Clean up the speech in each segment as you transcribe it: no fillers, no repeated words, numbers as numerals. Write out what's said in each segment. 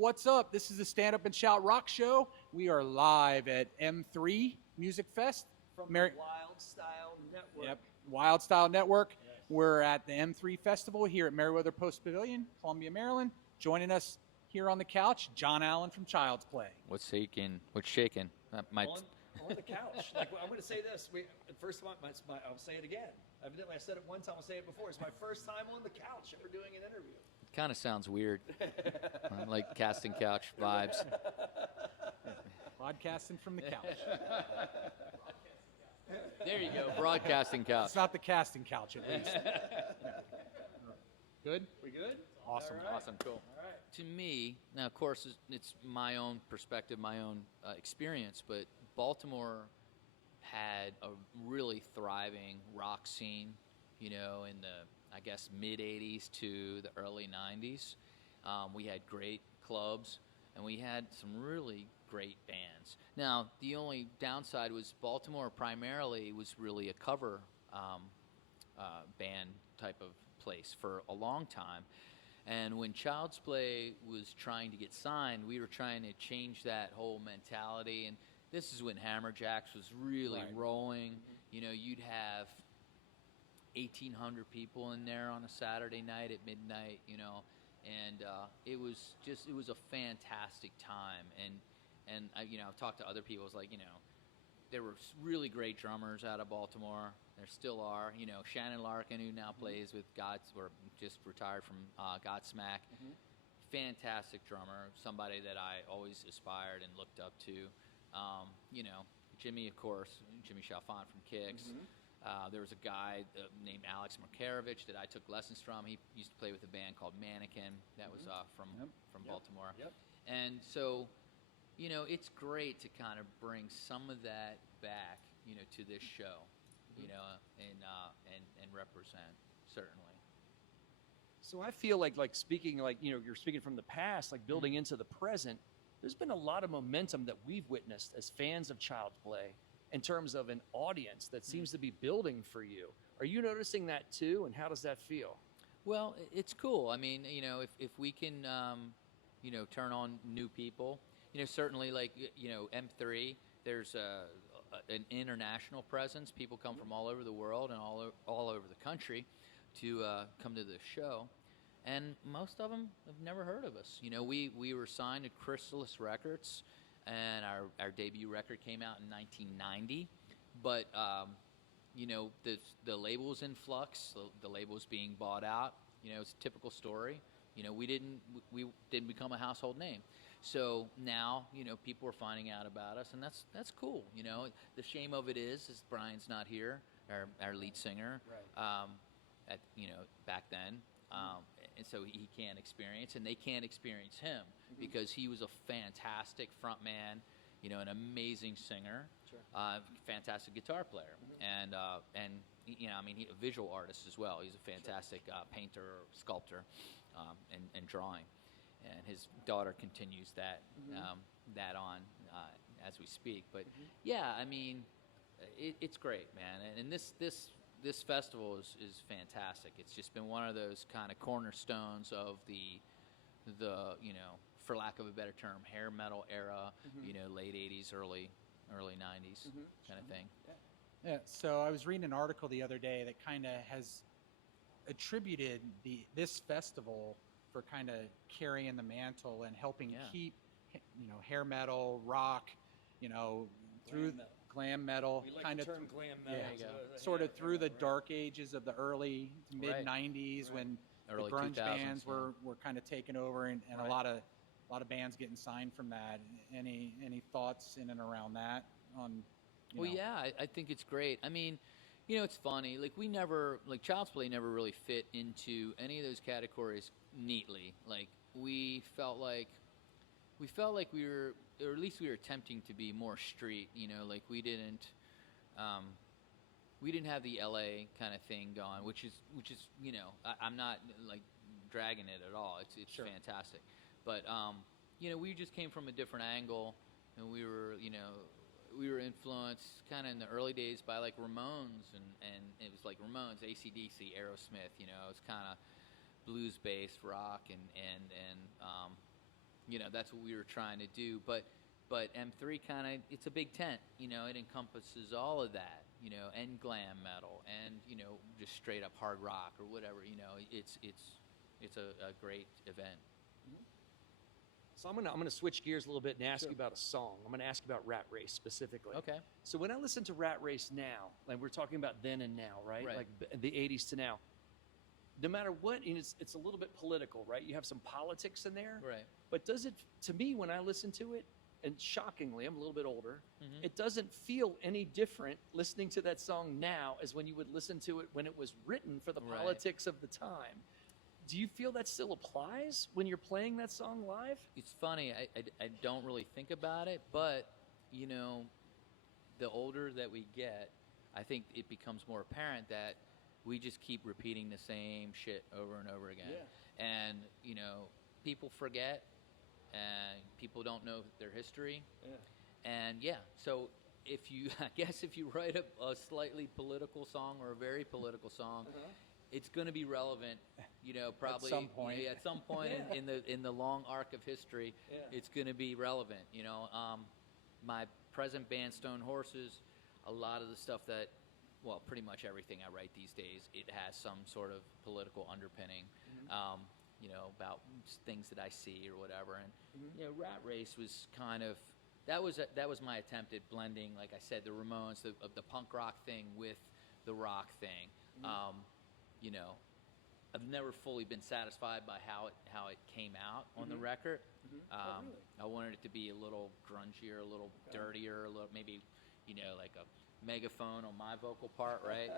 What's up? This is the Stand Up and Shout Rock Show. We are live at M3 Music Fest. From the Wild Style Network. Yep, Wild Style Network. Yes. We're at the M3 Festival here at Meriwether Post Pavilion, Columbia, Maryland. Joining us here on the couch, John Allen from Child's Play. What's shaking? What's shaking? On the couch. Like, I'm going to say this. First of all, I'll say it again. Evidently, I said it one time. I'll say it before. It's my first time on the couch ever doing an interview. It kind of sounds weird. Like casting couch vibes. Broadcasting from the couch. There you go, broadcasting couch. It's not the casting couch, at least. Good? We good? Awesome. All right. Awesome, cool. All right. To me, now of course it's my own perspective, my own experience, but Baltimore had a really thriving rock scene, in the, I guess, mid-'80s to the early '90s. We had great clubs, and we had some really great bands. Now, the only downside was Baltimore primarily was really a cover band type of place for a long time. And when Child's Play was trying to get signed, we were trying to change that whole mentality. And this is when Hammerjacks was really rolling. Mm-hmm. You'd have 1,800 people in there on a Saturday night at midnight, and it was a fantastic time. And I've talked to other people. It's like, there were really great drummers out of Baltimore. There still are. Shannon Larkin, who now plays with or just retired from Godsmack. Mm-hmm. Fantastic drummer, somebody that I always aspired and looked up to. Jimmy, of course, Jimmy Chalfant from Kix. Mm-hmm. There was a guy named Alex Markarovich that I took lessons from. He used to play with a band called Mannequin. That was from Baltimore. Yep. And so, it's great to kind of bring some of that back, to this show, and represent, certainly. So I feel like speaking, you're speaking from the past, like building into the present. There's been a lot of momentum that we've witnessed as fans of Child's Play in terms of an audience that seems to be building for you. Are you noticing that too, and how does that feel? Well, it's cool. I mean, if we can, turn on new people, certainly like, M3, there's an international presence. People come from all over the world and all over the country to come to the show. And most of them have never heard of us. We were signed to Chrysalis Records, and our debut record came out in 1990. But, the label's in flux. The label's being bought out. It's a typical story. We didn't become a household name. So now, people are finding out about us, and that's cool. The shame of it is Brian's not here, our lead singer, right. Back then. And so he can't experience, and they can't experience him because he was a fantastic front man, an amazing singer, fantastic guitar player, and a visual artist as well. He's a fantastic painter, sculptor, and drawing. And his daughter continues that on as we speak. But it's great, man. And this festival is fantastic. It's just been one of those kind of cornerstones of the for lack of a better term, hair metal era. Late '80s, early '90s kind of thing. Yeah. So I was reading an article the other day that kind of has attributed this festival for kind of carrying the mantle and helping keep, hair metal, rock, through glam metal. We like kind the of term glam metal. Sort of through the dark ages of the early to mid '90s when early the grunge 2000s, bands were kind of taking over, and a lot of bands getting signed from that. Any thoughts in and around that? I think it's great. I mean, it's funny. Like Child's Play never really fit into any of those categories neatly. Like we felt like we were, or at least we were attempting to be more street. Like we didn't have the LA kind of thing going, which is I'm not like dragging it at all. It's fantastic, but we just came from a different angle, and we were influenced kind of in the early days by like Ramones, and it was like Ramones, AC/DC, Aerosmith. It was kind of blues-based rock, and That's what we were trying to do. But M3 kind of, it's a big tent. It encompasses all of that. And glam metal, and just straight up hard rock or whatever. It's a great event. So I'm gonna switch gears a little bit and ask you about a song. I'm gonna ask you about Rat Race specifically. Okay. So when I listen to Rat Race now, like we're talking about then and now, right? Right. Like the 80s to now. No matter what, and it's a little bit political, right? You have some politics in there. Right. But does it, to me, when I listen to it, and shockingly, I'm a little bit older, Mm-hmm. it doesn't feel any different listening to that song now as when you would listen to it when it was written for the Right. politics of the time. Do you feel that still applies when you're playing that song live? It's funny. I don't really think about it, but the older that we get, I think it becomes more apparent that we just keep repeating the same shit over and over again. Yeah. And people forget, and people don't know their history. Yeah. And so I guess if you write a slightly political song or a very political song, it's going to be relevant, probably At some point. At some point in the long arc of history, it's going to be relevant. My present band, Stone Horses, a lot of the stuff pretty much everything I write these days, it has some sort of political underpinning. About things that I see or whatever. And Rat Race was kind of that was my attempt at blending, like I said, the Ramones, the punk rock thing with the rock thing. I've never fully been satisfied by how it came out on the record. Really? I wanted it to be a little grungier, a little dirtier, a little maybe like a megaphone on my vocal part, right?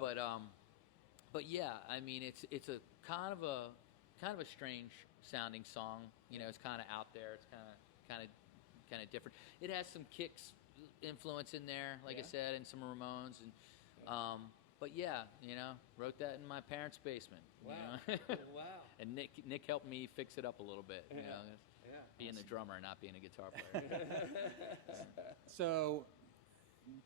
But yeah, I mean it's a kind of a strange sounding song. It's kind of out there. It's kind of different. It has some Kicks influence in there, like I said, and some Ramones, and but yeah, wrote that in my parents' basement. Wow. Wow. And Nick helped me fix it up a little bit. Being the drummer, not being a guitar player. So,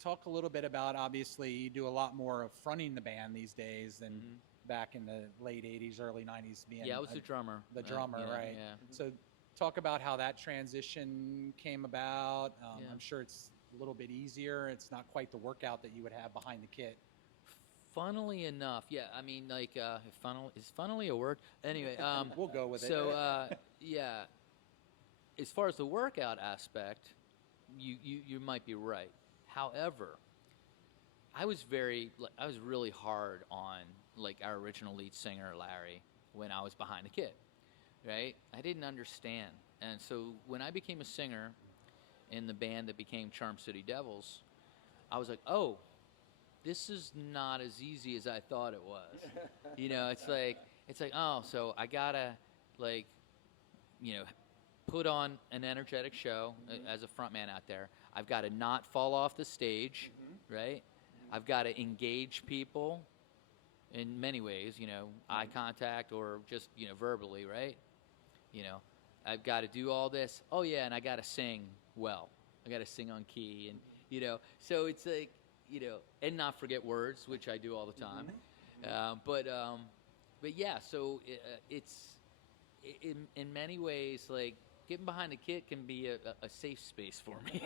talk a little bit about, obviously, you do a lot more of fronting the band these days than back in the late 80s, early 90s. Being I was the drummer. The drummer, right? Yeah. So, talk about how that transition came about. I'm sure it's a little bit easier. It's not quite the workout that you would have behind the kit. Funnily enough, I mean, like, is funnily a word? Anyway, We'll go with it. So, as far as the workout aspect, you might be right. However, I was really hard on like our original lead singer Larry when I was behind the kit, right? I didn't understand, and so when I became a singer in the band that became Charm City Devils, I was like, oh, this is not as easy as I thought it was. It's like, oh, so I gotta put on an energetic show as a frontman out there. I've got to not fall off the stage, right? I've got to engage people in many ways, eye contact or just, verbally, right? I've got to do all this. Oh, yeah, and I got to sing well. I got to sing on key. And, so it's like, and not forget words, which I do all the time. But yeah, so it's in many ways, like, getting behind the kit can be a safe space for me.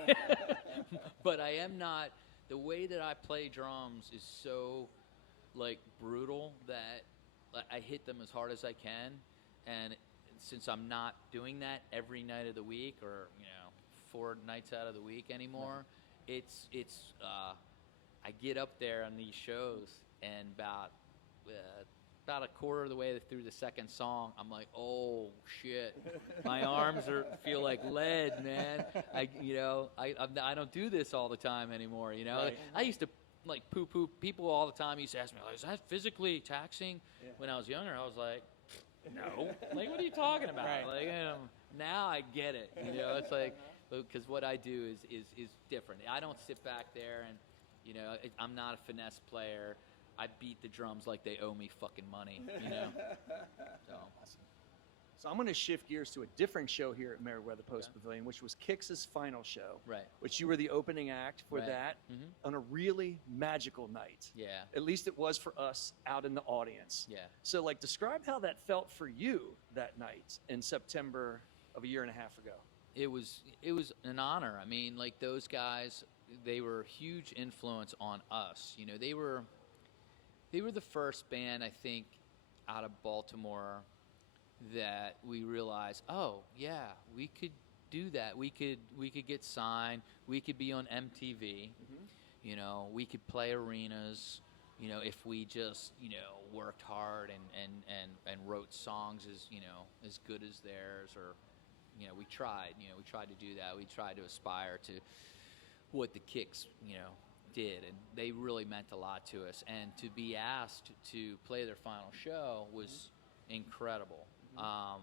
But I am not, the way that I play drums is so, like, brutal that I hit them as hard as I can. And since I'm not doing that every night of the week or, 4 nights out of the week anymore, it's I get up there on these shows and about a quarter of the way through the second song, I'm like, oh shit, my arms feel like lead, man. I don't do this all the time anymore. Right. I used to like poo-poo people all the time. Used to ask me, like, is that physically taxing? Yeah. When I was younger, I was like, no. Like, what are you talking about? Right. Like, now I get it. It's like, because what I do is different. I don't sit back there and, I'm not a finesse player. I beat the drums like they owe me fucking money, So. So I'm going to shift gears to a different show here at Meriwether Post Pavilion, which was Kix's final show. Right. Which you were the opening act for that on a really magical night. Yeah. At least it was for us out in the audience. Yeah. So, like, describe how that felt for you that night in September of a year and a half ago? It was an honor. I mean, like those guys, they were a huge influence on us. You know, they were the first band, I think, out of Baltimore that we realized, oh yeah, we could do that. We could get signed. We could be on MTV. You know, we could play arenas. You know, if we just, you know, worked hard and wrote songs as good as theirs, or, you know, we tried to do that. We tried to aspire to what the Kicks, you know, did, and they really meant a lot to us. And to be asked to play their final show was incredible. I'm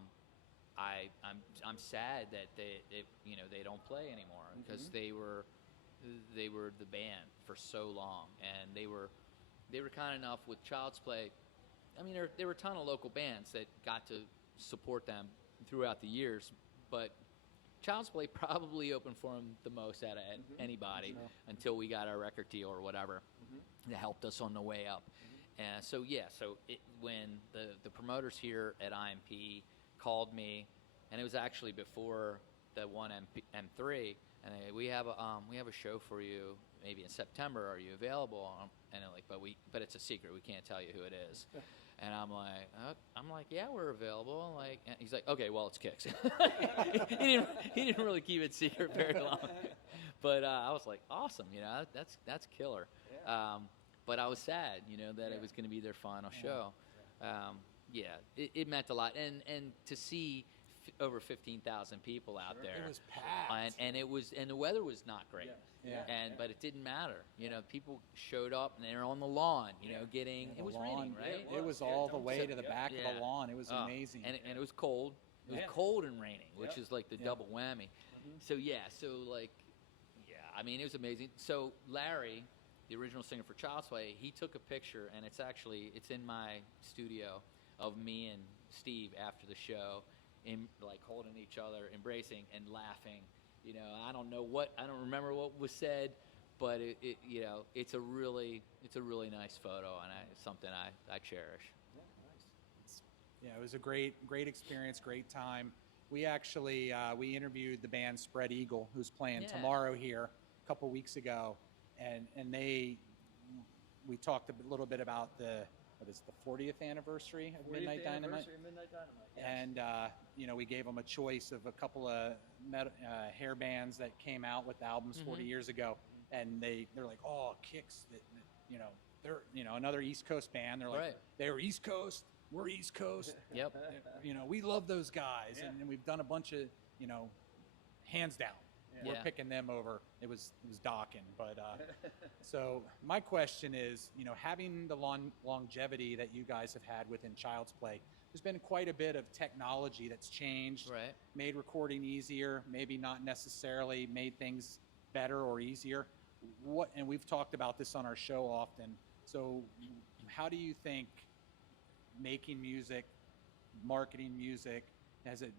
sad that they don't play anymore, because they were the band for so long, and they were kind enough with Child's Play. I mean, there were a ton of local bands that got to support them throughout the years, but Child's Play probably opened for them the most out of anybody until we got our record deal or whatever that helped us on the way up. And so when the promoters here at IMP called me, and it was actually before the one M3, and we have a show for you maybe in September. Are you available? And they're like, but it's a secret. We can't tell you who it is. And I'm like, yeah, we're available. Like, and he's like, okay, well, it's Kicks. he didn't really keep it secret very long. But I was like, awesome, you know, that's killer. Yeah. But I was sad, you know, that it was going to be their final show. It meant a lot, and to see over 15,000 people out there. It was packed. And the weather was not great. But it didn't matter. You know, people showed up and they were on the lawn, you know, it was raining, right? It was all the way to the back of the lawn. It was amazing. And it was cold. It was cold and raining, which is like the double whammy. I mean, it was amazing. So Larry, the original singer for Child's Play, he took a picture, and it's in my studio, of me and Steve after the show, like holding each other, embracing and laughing. You know, I don't remember what was said, but it's a really nice photo, and it's something I cherish. Yeah, it was a great experience, great time. We actually we interviewed the band Spread Eagle, who's playing tomorrow here, a couple weeks ago, and we talked a little bit about the 40th anniversary of Midnight Dynamite. Yes. And we gave them a choice of a couple of hair bands that came out with albums 40 years ago, and they're like, oh, Kicks, they're another East Coast band. They're like, they were East Coast, we're East Coast. Yep. We love those guys, and we've done a bunch of hands down. We're picking them over. It was Dokken, but so my question is, having the longevity that you guys have had within Child's Play, there's been quite a bit of technology that's changed, made recording easier, maybe not necessarily made things better or easier. And we've talked about this on our show often. So, how do you think making music, marketing music, has it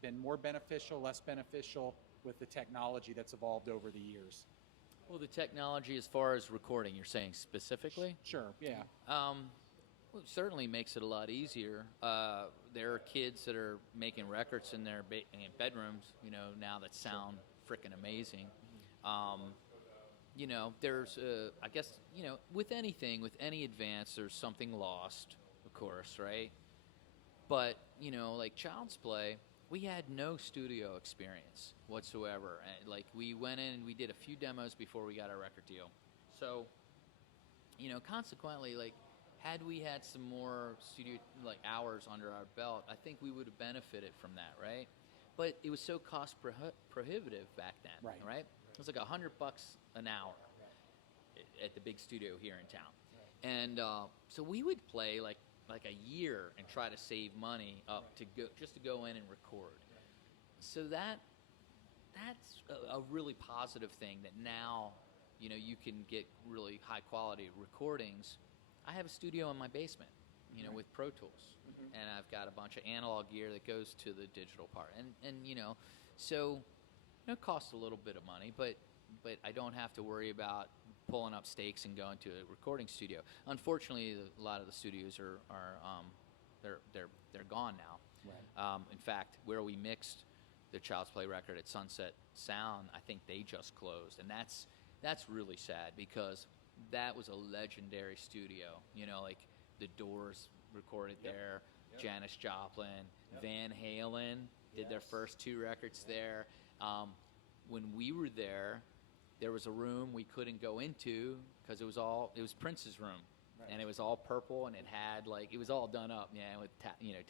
been more beneficial, less beneficial with the technology that's evolved over the years? Well, the technology as far as recording, you're saying specifically? Sure, yeah. Well, it certainly makes it a lot easier. There are kids that are making records in their bedrooms, now that sound freaking amazing. There's, I guess, with anything, with any advance, there's something lost, of course, right? But, like Child's Play, we had no studio experience whatsoever. Like, we went in and we did a few demos before we got our record deal. So, consequently, like, had we had some more studio hours under our belt, I think we would have benefited from that, right? But it was so cost prohibitive back then, right? It was like $100 an hour at the big studio here in town, and so we would play like a year and try to save money up to go in and record. So that's a really positive thing, that now you can get really high quality recordings. I have a studio in my basement, with Pro Tools, and I've got a bunch of analog gear that goes to the digital part, and so it costs a little bit of money, but I don't have to worry about pulling up stakes and going to a recording studio. Unfortunately, a lot of the studios are they're gone now. Right. In fact, where we mixed the Child's Play record at Sunset Sound, I think they just closed, and that's really sad because that was a legendary studio. You know, like the Doors recorded there, Janis Joplin, Van Halen did their first 2 records there. When we were there was a room we couldn't go into because it was Prince's room, and it was all purple, and it had like, it was all done up, with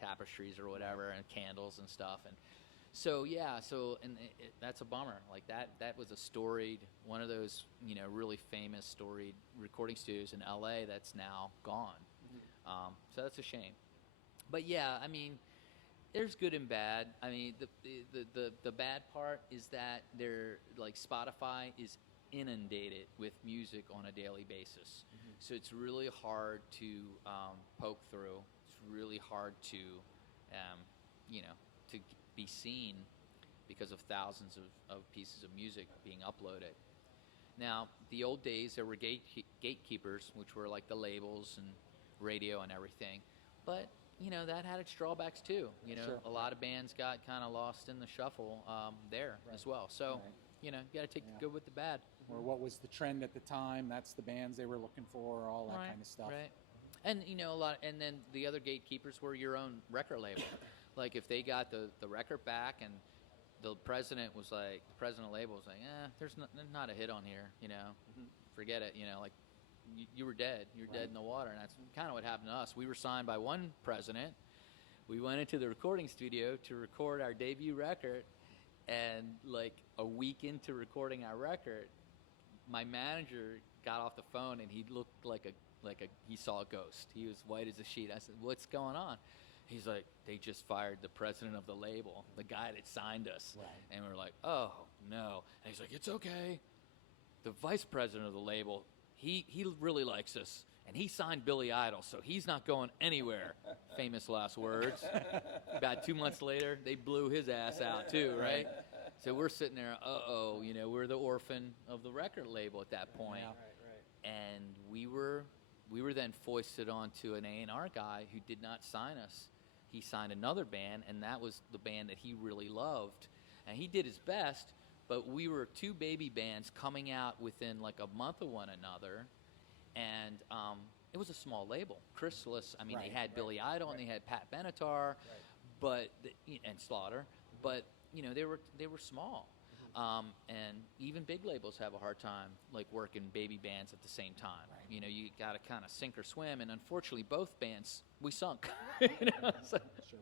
tapestries or whatever, and candles and stuff, and so that's a bummer. Like that was a storied, one of those really famous storied recording studios in LA that's now gone. So that's a shame. But yeah, I mean, there's good and bad. I mean, the bad part is that they're like, Spotify is inundated with music on a daily basis. So it's really hard to poke through. It's really hard to to be seen because of thousands of pieces of music being uploaded. Now, the old days, there were gatekeepers, which were like the labels and radio and everything. But that had its drawbacks too. Sure. A lot of bands got kind of lost in the shuffle there as well. So, you got to take the good with the bad. Or what was the trend at the time? That's the bands they were looking for, all that kind of stuff. Right. And a lot. And then the other gatekeepers were your own record label. Like if they got the record back, and the president of the label was like, there's not a hit on here. Forget it. Like. You were dead. You're dead in the water, and that's kind of what happened to us. We were signed by one president. We went into the recording studio to record our debut record, and like a week into recording our record, my manager got off the phone, and he looked like he saw a ghost. He was white as a sheet. I said, "What's going on?" He's like, "They just fired the president of the label, the guy that signed us." Right. And we're like, "Oh no!" And he's like, "It's okay. The vice president of the label." He really likes us, and he signed Billy Idol, so he's not going anywhere. Famous last words. About 2 months later, they blew his ass out too, right? So we're sitting there, we're the orphan of the record label at that point. Yeah. And we were then foisted onto an A&R guy who did not sign us. He signed another band, and that was the band that he really loved. And he did his best, but we were 2 baby bands coming out within like a month of one another, and it was a small label. Chrysalis, I mean, they had Billy Idol and they had Pat Benatar, and Slaughter, but they were small, and even big labels have a hard time like working baby bands at the same time. You got to kind of sink or swim, and unfortunately, both bands we sunk. So. Sure.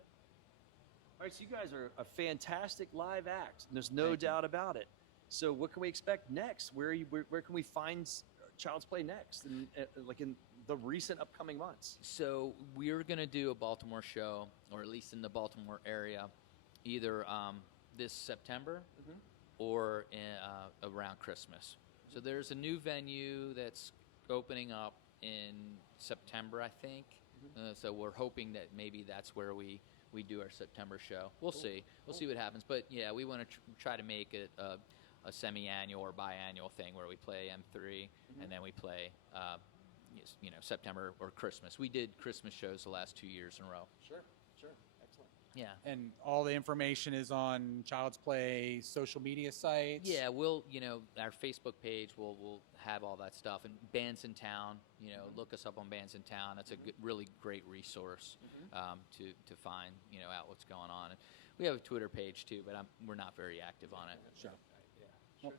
All right, so you guys are a fantastic live act. There's no doubt about it. So what can we expect next? Where can we find Child's Play next, in the recent upcoming months? So we're going to do a Baltimore show, or at least in the Baltimore area, either this September or around Christmas. So there's a new venue that's opening up in September, I think. So we're hoping that maybe that's where we do our September show. We'll see. We'll see what happens. But yeah, we want to try to make it a semi-annual or biannual thing where we play M3 and then we play, September or Christmas. We did Christmas shows the last 2 years in a row. Sure. Excellent. Yeah. And all the information is on Child's Play social media sites. Yeah, we'll, our Facebook page will have all that stuff. And Bands in Town, look us up on Bands in Town. That's a really great resource to find, out what's going on. And we have a Twitter page too, but we're not very active on it. Sure. Well,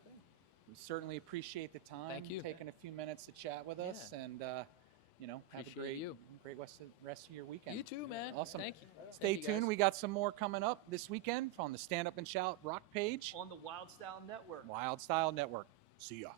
we certainly appreciate the time. Thank you. Taking a few minutes to chat with us, and have a great rest of your weekend. You too, man. Awesome. Thank you. Stay Thank you, tuned. guys. We got some more coming up this weekend on the Stand Up and Shout Rock page. On the Wild Style Network. Wild Style Network. See ya.